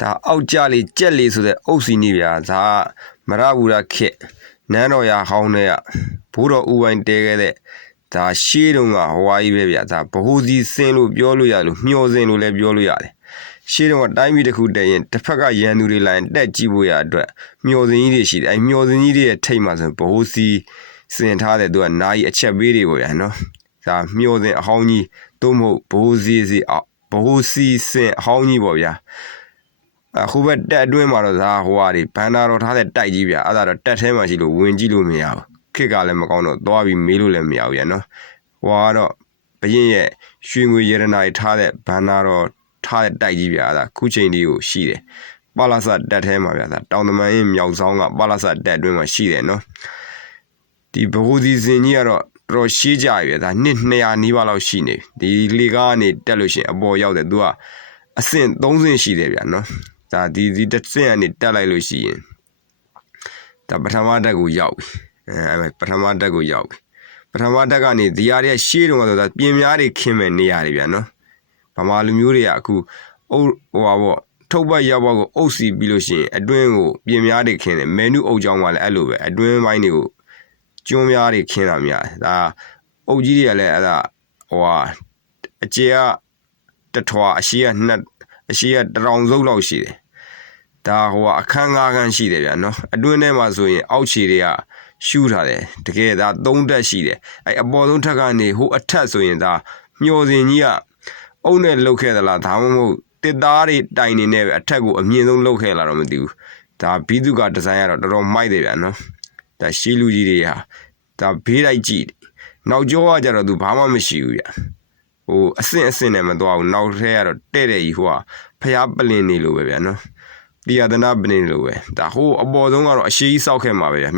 ဒါအောက်ကြလေကြက်လေဆိုတဲ့အုပ်စီနေဗျာဒါမရဘူးလားခက်နန်းတော်ရဟောင်းတွေကဘိုးတော်ဦးဝိုင်းတဲခဲ့တဲ့ဒါရှေးတုန်းကဟိုဝါကြီးပဲဗျာဒါဗဟိုစီစင်းလို့ပြောလို့ရလို့မျောစင်လို့လည်းပြောလို့ရတယ်ရှေးတုန်းကတိုင်းပြည်တစ်ခုတည်းရင်တစ်ဖက်ကရန်သူတွေလာရင်တက်ကြည့်ဖို့ရအတွက်မျောစင်ကြီးတွေရှိတယ်အဲမျောစင်ကြီးတွေရဲ့ထိတ်မှာဆိုဗဟိုစီစင်ထားတဲ့သူကနာယီအချက်ပေးတွေပေါ့ဗျာနော်ဒါမျောစင်အဟောင်းကြီးသို့မဟုတ်ဗဟိုစီစင်အဟောင်းကြီးပေါ့ဗျာအခုပဲတက်အတွင်းမှာတော့ဒါဟိုဟာတွေဘန်နာတော်ထားတဲ့တိုက်ကြီးဗျာအဲ့ဒါတော့တက်ထဲမှာရှိလို့ဝင်ကြည့်လို့မရဘူးခက်ကလည်းမကောင်းတော့သွားပြီးမေးလို့လည်းမရဘူးဗျာနော်ဟိုကတော့ဘရင်ရဲ့ရွှေငွေရတနာတွေထားတဲ့ဘန်နာတော်ထားတဲ့တိုက်ကြီးဗျာအဲ့ဒါခုချိန်လေးကိုရှိတယ်ပလာဆတ်တက်ထဲမှာဗျာဒါတောင်တမန်ရင်မြောက်ဆောင်ကပလာဆတ်တက်အတွင်းမှာရှိတယ်နော်ဒီဘိုးစီစင်ကြီးကတော့တော်ရှိကြရတာနှစ်200နီးပါးလောက်ရှိနေဒီလေကားကနေတက်လို့ရှိရင်အပေါ်ရောက်တယ်သူကအဆင့်3ဆင့်ရှိတယ်ဗျာနော်ဒါဒီတစ်ဆင့်ကနေတက်လိုက်လို့ရှိရင်ဒါပထမတက်ကိုရောက်ပြီပထမတက်ကိုရောက်ပြီပထမတက်ကနေဒီရတဲ့ရှေးတုန်းကတော့ဒါပြင်များတွေခင်းမဲ့နေရတယ်ဗျာနော်ဗမာလူမျိုးတွေကအခုဟိုဟာပေါ့ထုတ်ပတ်ရောက်ပေါက်ကိုအုပ်စီပြီးလို့ရှိရင်အတွင်းကိုပြင်များတွေခင်းတယ်မန်နူအုပ်ကြောင်းကလည်းအဲ့လိုပဲအတွင်းပိုင်းတွေကိုကျွန်းများတွေခင်းတာများဒါအုပ်ကြီးတွေကလည်းအဲ့ဒါဟိုဟာအကျေကတထွာအရှိက1000စုပ်လောက်ရှိတယ်ဒါဟိုဟာအခန်း5ခန်းရှိတယ်ဗျာနော်အတွင်းထဲမှာဆိုရင်အောက်ခြေတွေကရှူးထားတယ်တကယ်ဒါ3တက်ရှိတယ်အဲ့အပေါ်ဆုံးထက်ကနေဟိုအထက်ဆိုရင်ဒါမျောစင်ကြီးကအုပ်နဲ့လှုပ်ခဲ့သလားဒါမှမဟုတ်တစ်သားတွေတိုင်နေနဲ့ပဲအထက်ကိုအမြင့်ဆုံးလှုပ်ခဲ့လာတော့မသိဘူးဒါဘီသူကဒီဇိုင်းကတော့တော်တော်မိုက်တယ်ဗျာနော်ဒါရှီလူကြီးတွေဟာဒါဘေးလိုက်ကြည့်နောက်ကျောကကြတော့သူဘာမှမရှိဘူးဗျာဟိုအဆင့်နဲ့မသွားဘူးနောက်ထဲကတော့တဲ့တဲ့ကြီးဟိုဟာဖျားပလင်နေလို့ပဲဗျာနော်တရားသနာပလင်လို့ပဲဒါဟိုအပေါ်ဆုံးကတော့အရှိကြီးစောက်ခဲ့မှာပဲဗျာ